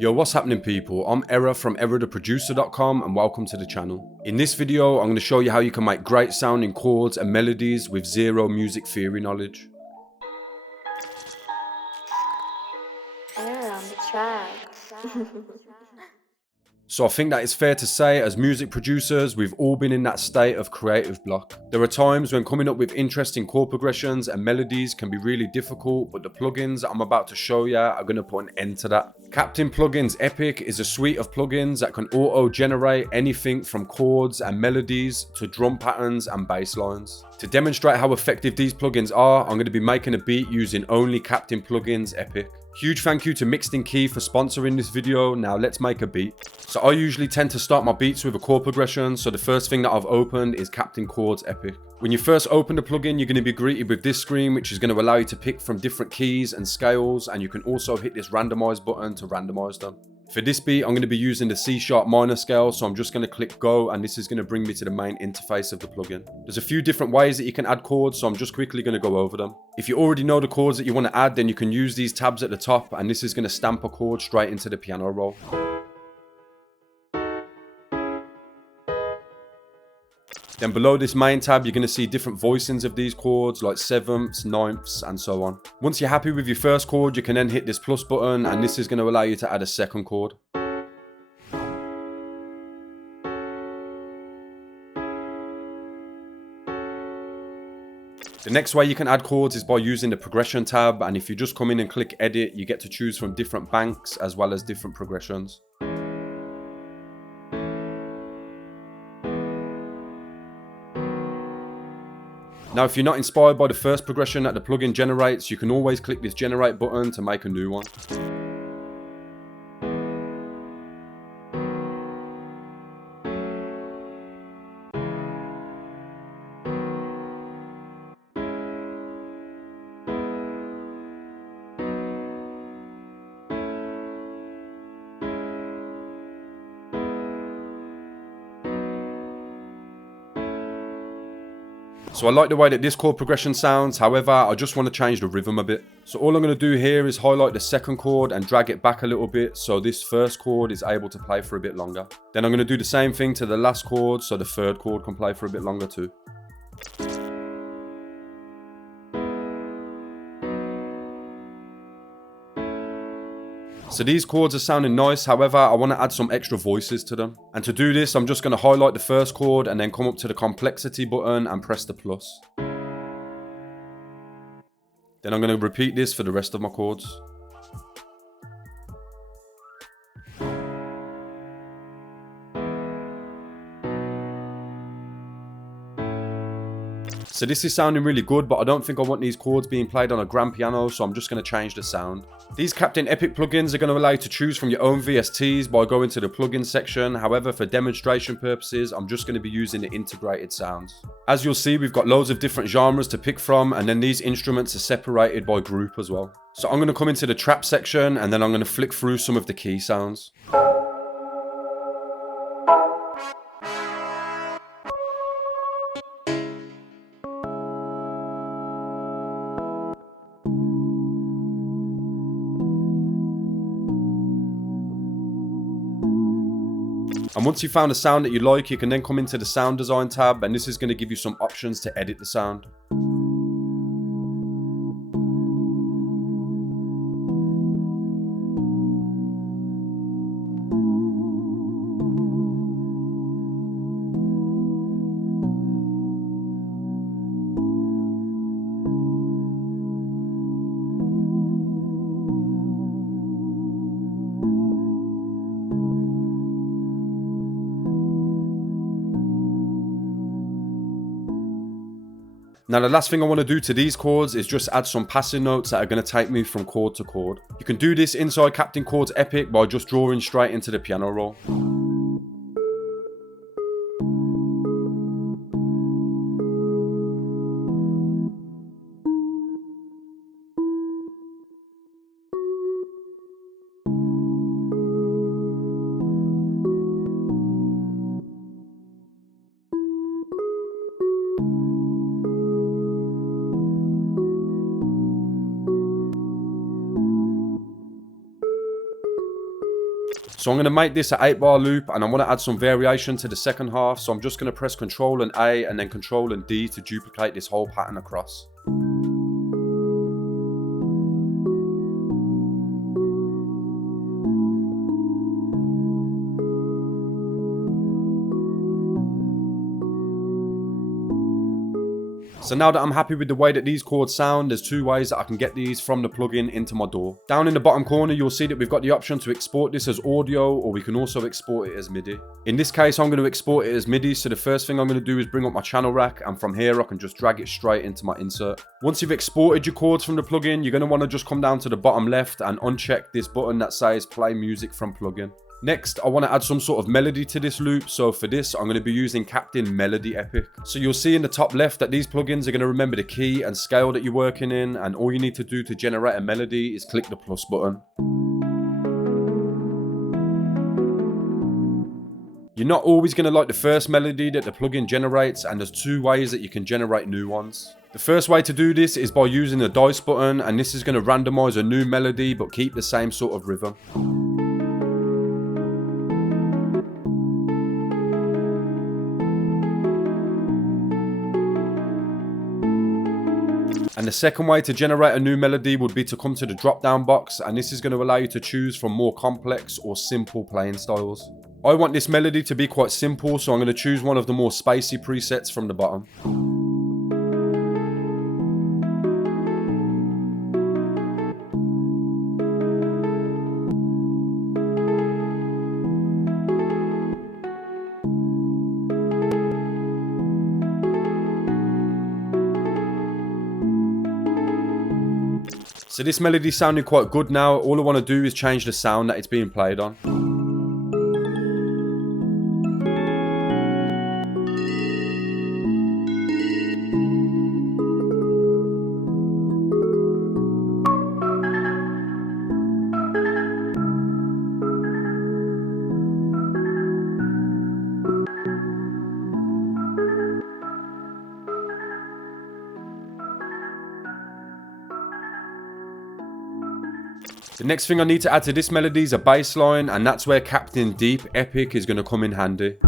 Yo, what's happening people? I'm Era from EraTheProducer.com and welcome to the channel. In this video, I'm going to show you how you can make great sounding chords and melodies with zero music theory knowledge. Era on the track. So I think that it's fair to say, as music producers, we've all been in that state of creative block. There are times when coming up with interesting chord progressions and melodies can be really difficult, but the plugins that I'm about to show you are going to put an end to that. Captain Plugins Epic is a suite of plugins that can auto-generate anything from chords and melodies to drum patterns and bass lines. To demonstrate how effective these plugins are, I'm going to be making a beat using only Captain Plugins Epic. Huge thank you to Mixed in Key for sponsoring this video. Now let's make a beat. So I usually tend to start my beats with a chord progression, so the first thing that I've opened is Captain Chords Epic. When you first open the plugin, you're going to be greeted with this screen, which is going to allow you to pick from different keys and scales, and you can also hit this randomize button to randomize them. For this beat, I'm going to be using the C# minor scale, so I'm just going to click go, and this is going to bring me to the main interface of the plugin. There's a few different ways that you can add chords, so I'm just quickly going to go over them. If you already know the chords that you want to add, then you can use these tabs at the top, and this is going to stamp a chord straight into the piano roll. Then below this main tab, you're going to see different voicings of these chords, like sevenths, ninths, and so on. Once you're happy with your first chord, you can then hit this plus button, and this is going to allow you to add a second chord. The next way you can add chords is by using the progression tab, and if you just come in and click edit, you get to choose from different banks as well as different progressions. Now, if you're not inspired by the first progression that the plugin generates, you can always click this generate button to make a new one. So I like the way that this chord progression sounds, however, I just want to change the rhythm a bit. So all I'm going to do here is highlight the second chord and drag it back a little bit so this first chord is able to play for a bit longer. Then I'm going to do the same thing to the last chord so the third chord can play for a bit longer too. So these chords are sounding nice, however, I want to add some extra voices to them. And to do this, I'm just going to highlight the first chord and then come up to the complexity button and press the plus. Then I'm going to repeat this for the rest of my chords. So this is sounding really good, but I don't think I want these chords being played on a grand piano, so I'm just going to change the sound. These Captain Epic plugins are going to allow you to choose from your own VSTs by going to the plugin section. However, for demonstration purposes, I'm just going to be using the integrated sounds. As you'll see, we've got loads of different genres to pick from, and then these instruments are separated by group as well. So I'm going to come into the trap section, and then I'm going to flick through some of the key sounds. And once you've found a sound that you like, you can then come into the sound design tab, and this is going to give you some options to edit the sound. Now the last thing I want to do to these chords is just add some passing notes that are going to take me from chord to chord. You can do this inside Captain Chords Epic by just drawing straight into the piano roll. So I'm going to make this an 8-bar loop, and I want to add some variation to the second half, so I'm just going to press Ctrl and A and then Ctrl and D to duplicate this whole pattern across. So now that I'm happy with the way that these chords sound, there's two ways that I can get these from the plugin into my DAW. Down in the bottom corner, you'll see that we've got the option to export this as audio, or we can also export it as MIDI. In this case, I'm going to export it as MIDI, so the first thing I'm going to do is bring up my channel rack, and from here I can just drag it straight into my insert. Once you've exported your chords from the plugin, you're going to want to just come down to the bottom left and uncheck this button that says play music from plugin. Next, I want to add some sort of melody to this loop, so for this, I'm going to be using Captain Melody Epic. So you'll see in the top left that these plugins are going to remember the key and scale that you're working in, and all you need to do to generate a melody is click the plus button. You're not always going to like the first melody that the plugin generates, and there's two ways that you can generate new ones. The first way to do this is by using the dice button, and this is going to randomize a new melody but keep the same sort of rhythm. And the second way to generate a new melody would be to come to the drop down box, and this is going to allow you to choose from more complex or simple playing styles. I want this melody to be quite simple, so I'm going to choose one of the more spacey presets from the bottom. So this melody sounding quite good now. All I want to do is change the sound that it's being played on. The next thing I need to add to this melody is a bass line, and that's where Captain Deep Epic is going to come in handy.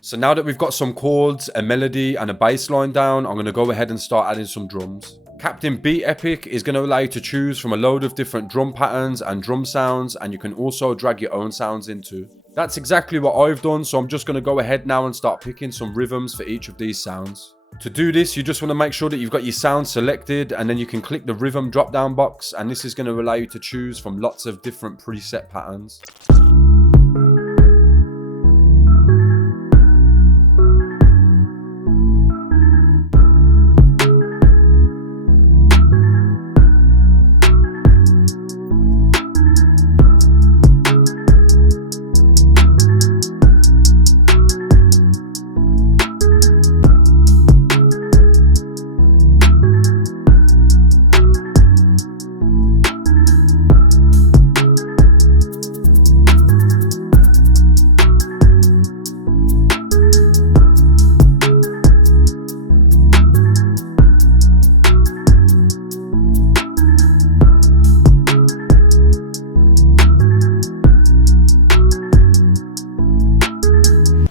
So now that we've got some chords, a melody and a bass line down, I'm going to go ahead and start adding some drums. Captain Beat Epic is going to allow you to choose from a load of different drum patterns and drum sounds, and you can also drag your own sounds into. That's exactly what I've done, so I'm just going to go ahead now and start picking some rhythms for each of these sounds. To do this, you just want to make sure that you've got your sound selected, and then you can click the rhythm drop down box, and this is going to allow you to choose from lots of different preset patterns.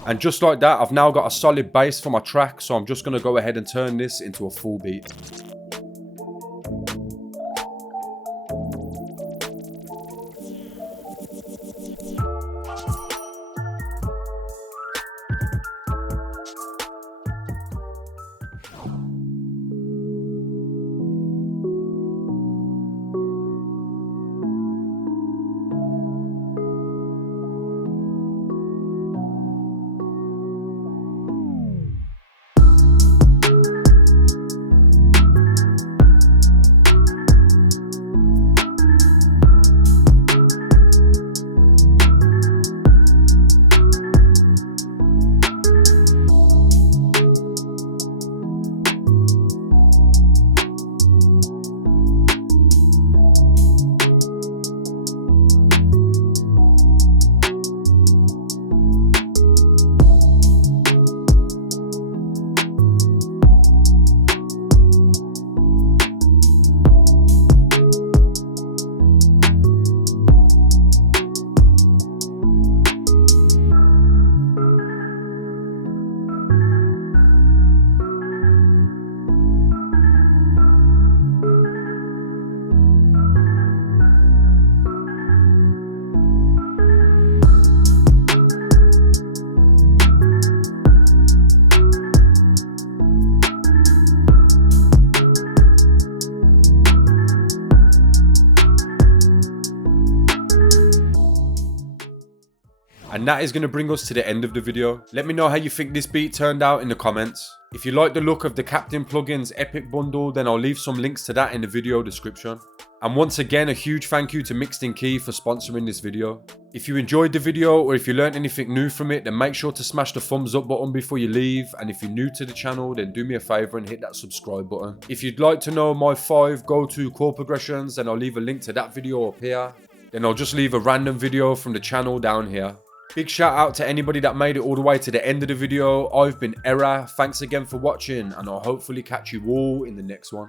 And just like that, I've now got a solid bass for my track, so I'm just going to go ahead and turn this into a full beat. And that is going to bring us to the end of the video. Let me know how you think this beat turned out in the comments. If you like the look of the Captain Plugins Epic Bundle, then I'll leave some links to that in the video description. And once again, a huge thank you to Mixed in Key for sponsoring this video. If you enjoyed the video or if you learned anything new from it, then make sure to smash the thumbs up button before you leave. And if you're new to the channel, then do me a favor and hit that subscribe button. If you'd like to know my 5 go-to chord progressions, then I'll leave a link to that video up here. Then I'll just leave a random video from the channel down here. Big shout out to anybody that made it all the way to the end of the video. I've been Era. Thanks again for watching, and I'll hopefully catch you all in the next one.